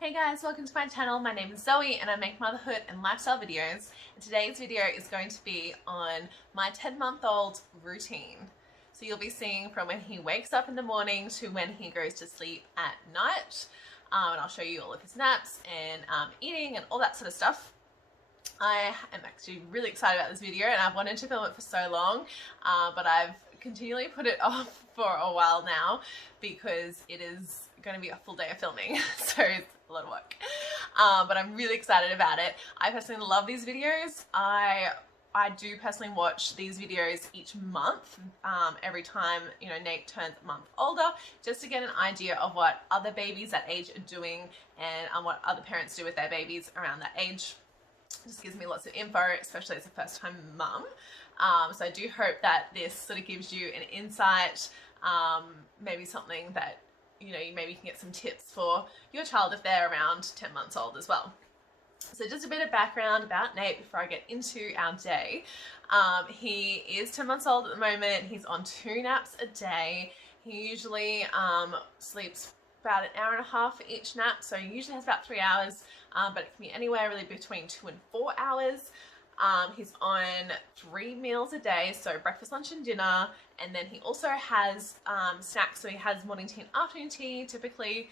Hey guys, welcome to my channel. My name is Zoe and I make motherhood and lifestyle videos. And today's video is going to be on my 10-month-old routine. So you'll be seeing from when he wakes up in the morning to when he goes to sleep at night. And I'll show you all of his naps and eating and all that sort of stuff. I am actually really excited about this video and I've wanted to film it for so long, but I've continually put it off for a while now because it is going to be a full day of filming, so it's a lot of work. But I'm really excited about it. I personally love these videos. I do personally watch these videos each month, every time Nate turns a month older, just to get an idea of what other babies that age are doing and what other parents do with their babies around that age. Just gives me lots of info, especially as a first-time mum. So I do hope that this sort of gives you an insight, maybe something that maybe you can get some tips for your child if they're around 10 months old as well. So just a bit of background about Nate before I get into our day. He is 10 months old at the moment. He's on 2 naps a day. He usually sleeps about an hour and a half for each nap, so he usually has about 3 hours, but it can be anywhere really between 2 and 4 hours. He's on 3 meals a day, so breakfast, lunch and dinner, and then he also has snacks, so he has morning tea and afternoon tea typically,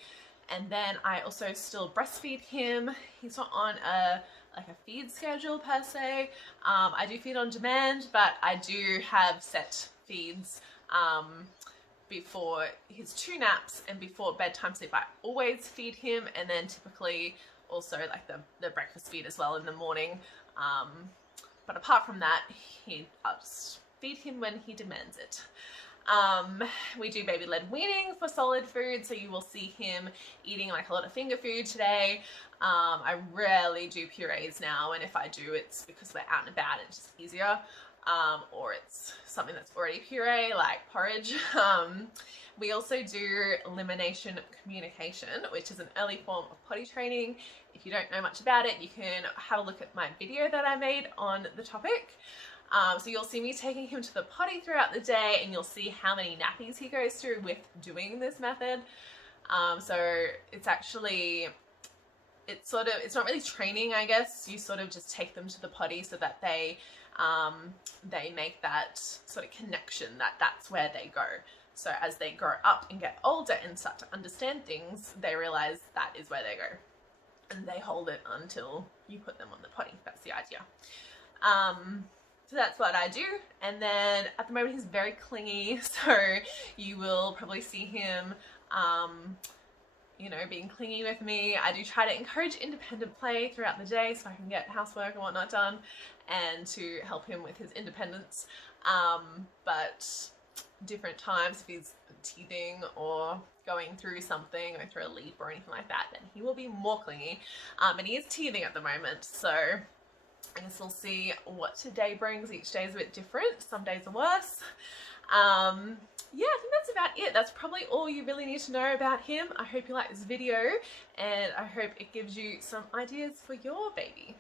and then I also still breastfeed him. He's not on a feed schedule per se. I do feed on demand, but I do have set feeds before his 2 naps and before bedtime sleep. I always feed him, and then typically also like the breakfast feed as well in the morning. But apart from that, I'll just feed him when he demands it. We do baby-led weaning for solid food, so you will see him eating like a lot of finger food today. I rarely do purees now, and if I do, it's because we're out and about and it's just easier. Or it's something that's already puree, like porridge. We also do elimination communication, which is an early form of potty training. If you don't know much about it, you can have a look at my video that I made on the topic. So you'll see me taking him to the potty throughout the day, and you'll see how many nappies he goes through with doing this method. So it's actually, it's not really training, I guess. You sort of just take them to the potty so that they make that sort of connection that that's where they go. So as they grow up and get older and start to understand things, they realize that is where they go. And they hold it until you put them on the potty. That's the idea. So that's what I do. And then at the moment he's very clingy, so you will probably see him being clingy with me. I do try to encourage independent play throughout the day so I can get housework and whatnot done and to help him with his independence. But different times, if he's teething or going through something, going through a leap or anything like that, then he will be more clingy. And he is teething at the moment, so I guess we'll see what today brings. Each day is a bit different. Some days are worse. Yeah, I think that's about it. That's probably all you really need to know about him. I hope you like this video and I hope it gives you some ideas for your baby.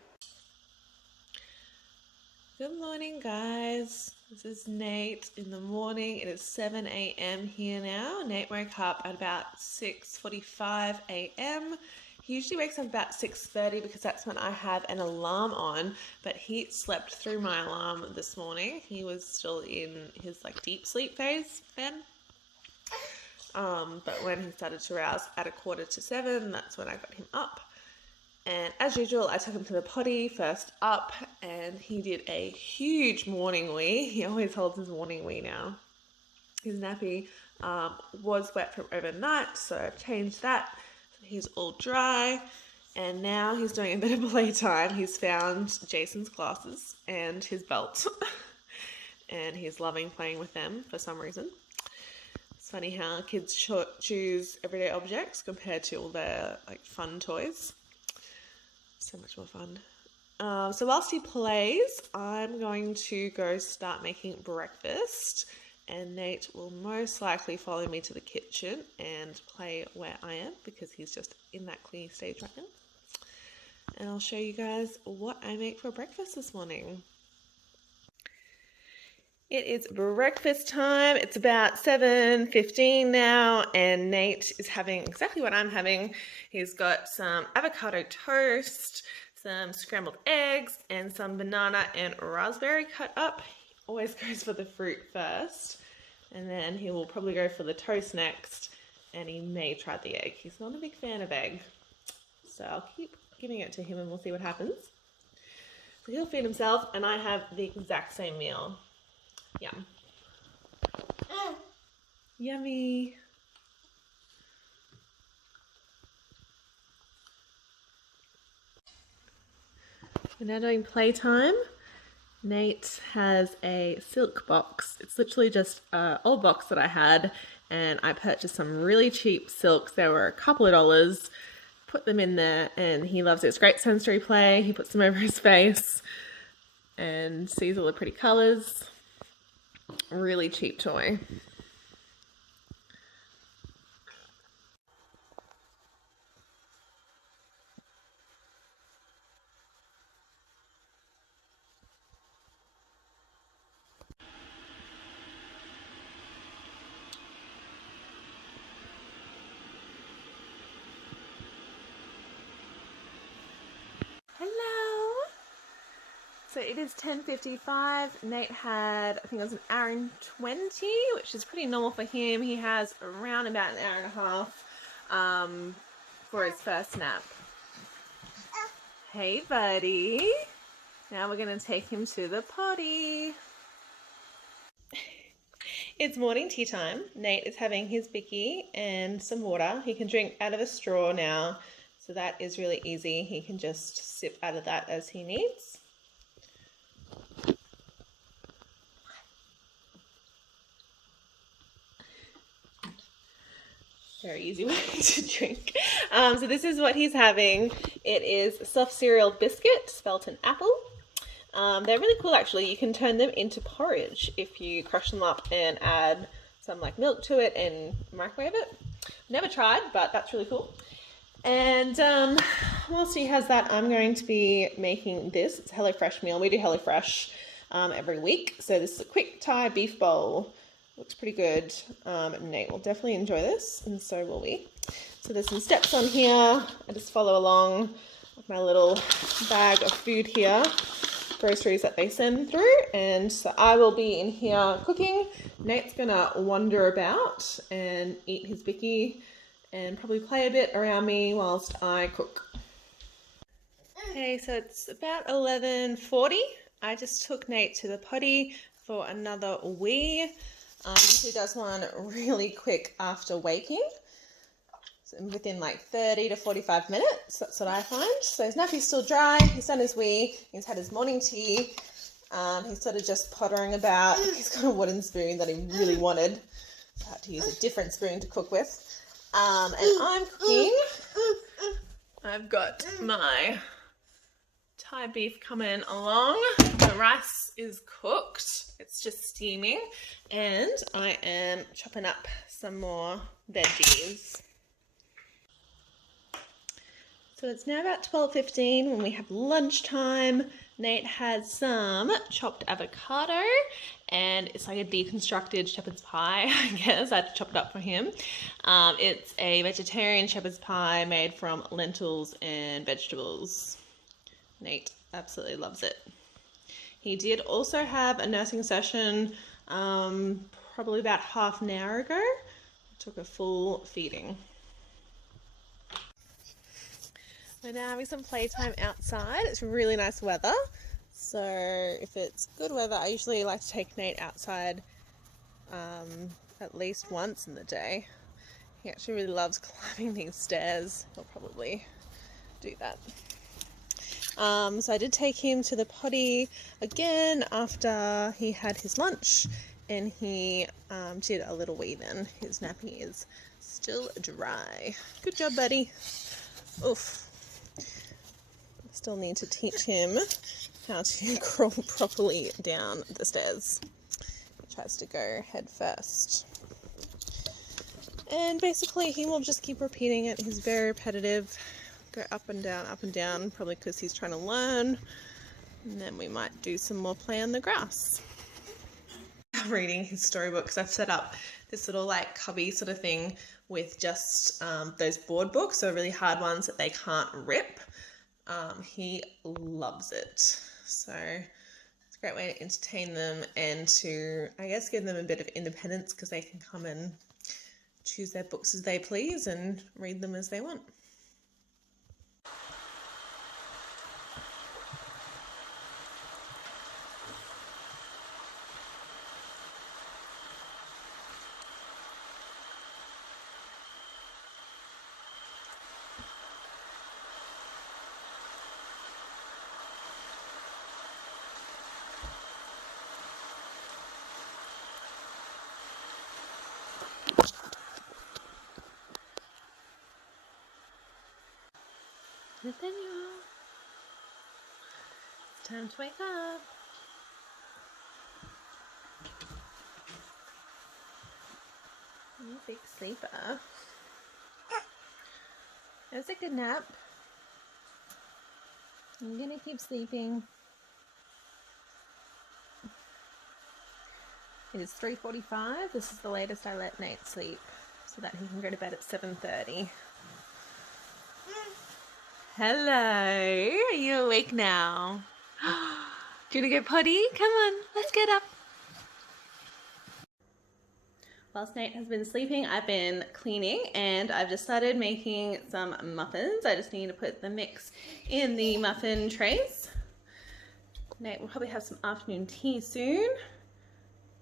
Good morning, guys. This is Nate in the morning. It is 7 a.m. here now. Nate woke up at about 6:45 a.m. He usually wakes up about 6:30 because that's when I have an alarm on, but he slept through my alarm this morning. He was still in his deep sleep phase then. But when he started to rouse at 6:45, that's when I got him up. And as usual, I took him to the potty first up, and he did a huge morning wee. He always holds his morning wee now. His nappy was wet from overnight, so I've changed that. He's all dry, and now he's doing a bit of playtime. He's found Jason's glasses and his belt, and he's loving playing with them for some reason. It's funny how kids choose everyday objects compared to all their fun toys. So much more fun. So whilst he plays, I'm going to go start making breakfast, and Nate will most likely follow me to the kitchen and play where I am because he's just in that cleaning stage right now. And I'll show you guys what I make for breakfast this morning. It is breakfast time. It's about 7:15 now, and Nate is having exactly what I'm having. He's got some avocado toast, some scrambled eggs, and some banana and raspberry cut up. He always goes for the fruit first, and then he will probably go for the toast next, and he may try the egg. He's not a big fan of egg, so I'll keep giving it to him and we'll see what happens. So he'll feed himself, and I have the exact same meal. Yum. Yummy. We're now doing playtime. Nate has a silk box. It's literally just an old box that I had, and I purchased some really cheap silks. They were a couple of dollars. Put them in there, and he loves it. It's great sensory play. He puts them over his face and sees all the pretty colors. Really cheap toy. Hello. So it is 10:55. Nate had, I think it was an hour and 20, which is pretty normal for him. He has around about an hour and a half for his first nap. Hey, buddy. Now we're going to take him to the potty. It's morning tea time. Nate is having his bicky and some water. He can drink out of a straw now, so that is really easy. He can just sip out of that as he needs. Very easy way to drink. So this is what he's having. It is soft cereal biscuit, spelt an apple. They're really cool actually. You can turn them into porridge if you crush them up and add some like milk to it and microwave it. Never tried, but that's really cool. And whilst he has that, I'm going to be making this. It's a HelloFresh meal. We do HelloFresh every week. So this is a quick Thai beef bowl. Looks pretty good. Nate will definitely enjoy this, and so will we. So there's some steps on here. I just follow along with my little bag of food here, groceries that they send through. And so I will be in here cooking. Nate's gonna wander about and eat his bicky and probably play a bit around me whilst I cook. Okay, so it's about 11:40. I just took Nate to the potty for another wee. Usually does one really quick after waking, so within like 30 to 45 minutes, that's what I find. So his nappy's still dry, he's done his wee, he's had his morning tea, he's sort of just pottering about. He's got a wooden spoon that he really wanted, so I had to use a different spoon to cook with. And I'm cooking. I've got my Thai beef coming along. The rice is cooked, it's just steaming, and I am chopping up some more veggies. So it's now about 12:15 when we have lunchtime. Nate has some chopped avocado, and it's like a deconstructed shepherd's pie, I guess. I had to chop it up for him. It's a vegetarian shepherd's pie made from lentils and vegetables. Nate absolutely loves it. He did also have a nursing session probably about half an hour ago. Took a full feeding. We're now having some playtime outside. It's really nice weather. So if it's good weather, I usually like to take Nate outside at least once in the day. He actually really loves climbing these stairs. He'll probably do that. So I did take him to the potty again after he had his lunch, and he did a little wee then. His nappy is still dry. Good job, buddy. Oof. Still need to teach him how to crawl properly down the stairs. He tries to go head first. And basically he will just keep repeating it. He's very repetitive. Go up and down, probably because he's trying to learn. And then we might do some more play on the grass. reading his storybook because I've set up this little like cubby sort of thing with just those board books, so really hard ones that they can't rip. He loves it. So it's a great way to entertain them and to, I guess, give them a bit of independence because they can come and choose their books as they please and read them as they want. Nathaniel, it's time to wake up. You big sleeper. It was a good nap. I'm gonna keep sleeping. It is 3:45. This is the latest I let Nate sleep so that he can go to bed at 7:30. Hello, are you awake now? Do you want to go potty? Come on, let's get up. Whilst Nate has been sleeping, I've been cleaning and I've just started making some muffins. I just need to put the mix in the muffin trays. Nate will probably have some afternoon tea soon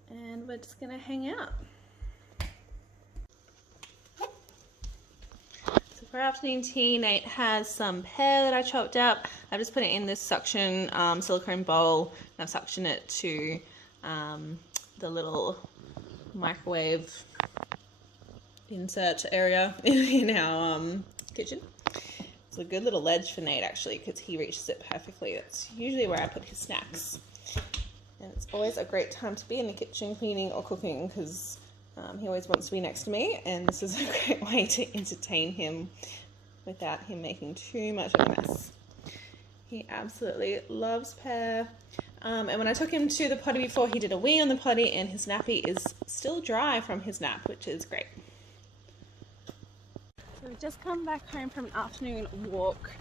and we're just gonna hang out. For afternoon tea, Nate has some pear that I chopped up. I've just put it in this suction silicone bowl and I've suctioned it to the little microwave insert area in our kitchen. It's a good little ledge for Nate actually because he reaches it perfectly. It's usually where I put his snacks. And it's always a great time to be in the kitchen cleaning or cooking because he always wants to be next to me, and this is a great way to entertain him without him making too much of a mess. He absolutely loves pear. And when I took him to the potty before, he did a wee on the potty and his nappy is still dry from his nap, which is great. So we've just come back home from an afternoon walk.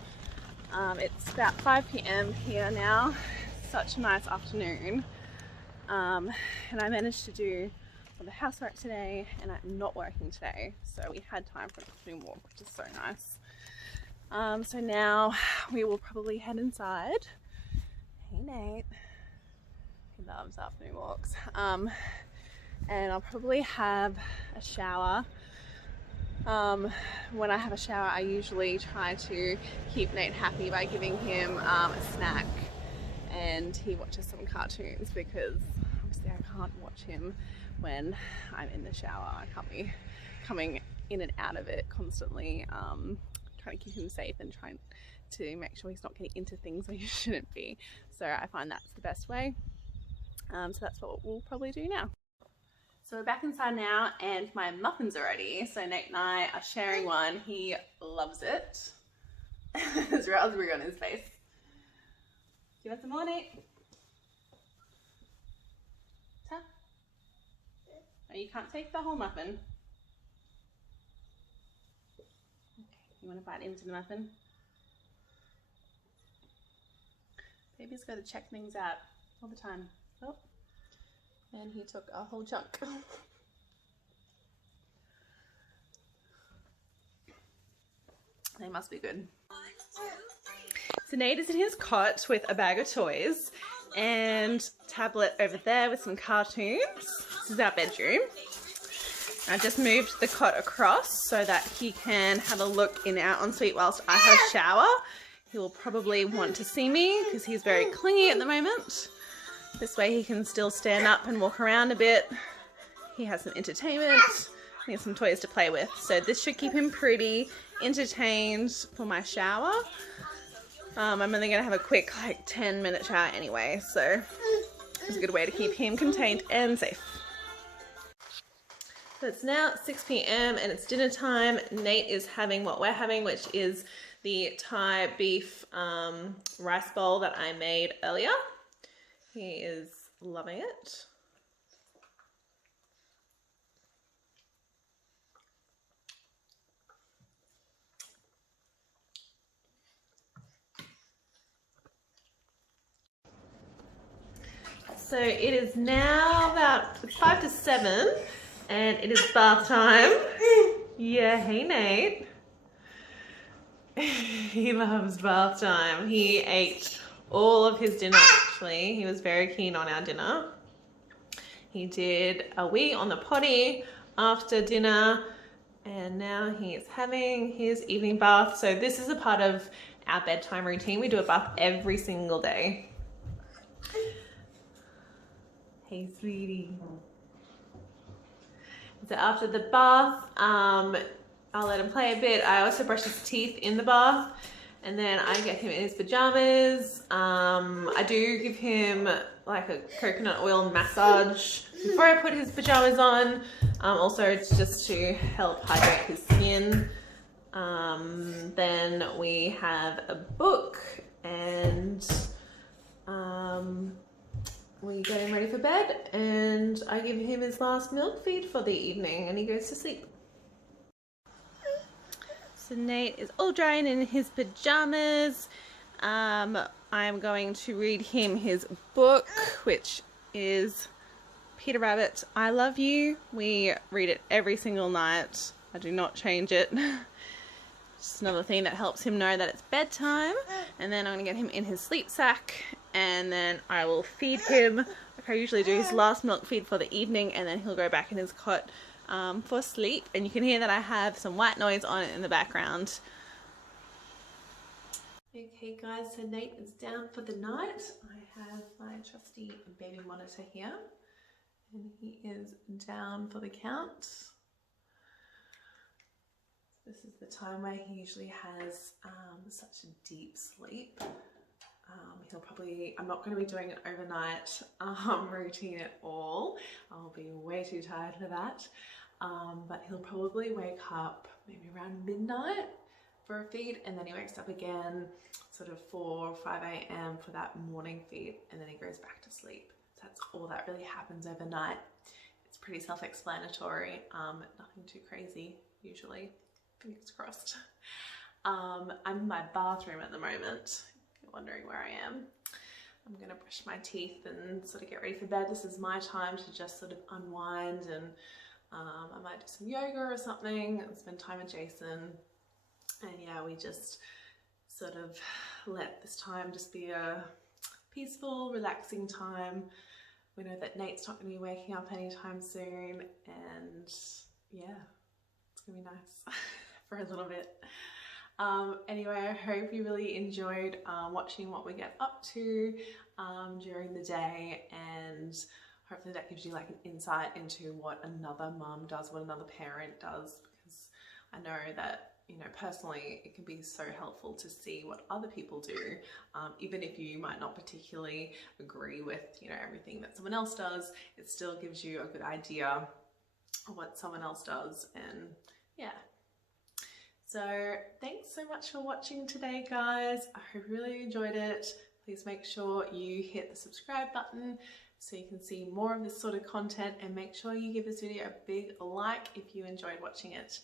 It's about 5 p.m. here now. Such a nice afternoon. And I managed to do the housework today and I'm not working today, so we had time for an afternoon walk, which is so nice. So now we will probably head inside. Hey Nate, he loves afternoon walks. And I'll probably have a shower. When I have a shower I usually try to keep Nate happy by giving him a snack and he watches some cartoons because obviously I can't watch him when I'm in the shower. I can't be coming in and out of it constantly, trying to keep him safe and trying to make sure he's not getting into things where he shouldn't be. So I find that's the best way. So that's what we'll probably do now. So we're back inside now and my muffins are ready. So Nate and I are sharing one. He loves it. There's raspberry on his face. Give us some more, Nate. Oh, you can't take the whole muffin. Okay, you want to bite into the muffin? Baby's got to check things out all the time. Oh, and he took a whole chunk. They must be good. So Nate is in his cot with a bag of toys and tablet over there with some cartoons. This is our bedroom. I just moved the cot across so that he can have a look in our ensuite whilst I have a shower. He will probably want to see me because he's very clingy at the moment. This way he can still stand up and walk around a bit. He has some entertainment. He has some toys to play with. So this should keep him pretty entertained for my shower. I'm only going to have a quick 10-minute shower anyway, so it's a good way to keep him contained and safe. So it's now 6 p.m. and it's dinner time. Nate is having what we're having, which is the Thai beef rice bowl that I made earlier. He is loving it. So it is now about 5 to 7 and it is bath time. Yeah, hey Nate. He loves bath time. He ate all of his dinner actually. He was very keen on our dinner. He did a wee on the potty after dinner and now he is having his evening bath. So this is a part of our bedtime routine. We do a bath every single day. Hey sweetie. So after the bath, I'll let him play a bit. I also brush his teeth in the bath and then I get him in his pajamas. I do give him like a coconut oil massage before I put his pajamas on. Also it's just to help hydrate his skin. Then we have a book and we get him ready for bed and I give him his last milk feed for the evening and he goes to sleep. So Nate is all drying in his pajamas. I'm going to read him his book, which is Peter Rabbit, I Love You. We read it every single night. I do not change it. Just another thing that helps him know that it's bedtime. And then I'm going to get him in his sleep sack and then I will feed him like I usually do, his last milk feed for the evening, and then he'll go back in his cot for sleep. And you can hear that I have some white noise on it in the background. Okay guys, so Nate is down for the night. I have my trusty baby monitor here and he is down for the count. This is the time where he usually has such a deep sleep. He'll probably, I'm not going to be doing an overnight routine at all. I'll be way too tired for that. But he'll probably wake up maybe around midnight for a feed, and then he wakes up again sort of 4 or 5 a.m. for that morning feed, and then he goes back to sleep. So that's all that really happens overnight. It's pretty self-explanatory, nothing too crazy usually. Fingers crossed. I'm in my bathroom at the moment. If you're wondering where I am. I'm gonna brush my teeth and sort of get ready for bed. This is my time to just sort of unwind, and I might do some yoga or something and spend time with Jason. And yeah, we just sort of let this time just be a peaceful, relaxing time. We know that Nate's not gonna be waking up anytime soon, and yeah, it's gonna be nice for a little bit. Anyway, I hope you really enjoyed watching what we get up to during the day, and hopefully that gives you like an insight into what another mum does, what another parent does, because I know that, you know, personally it can be so helpful to see what other people do, even if you might not particularly agree with, you know, everything that someone else does. It still gives you a good idea of what someone else does, and yeah. So thanks so much for watching today, guys. I hope you really enjoyed it. Please make sure you hit the subscribe button so you can see more of this sort of content, and make sure you give this video a big like if you enjoyed watching it today.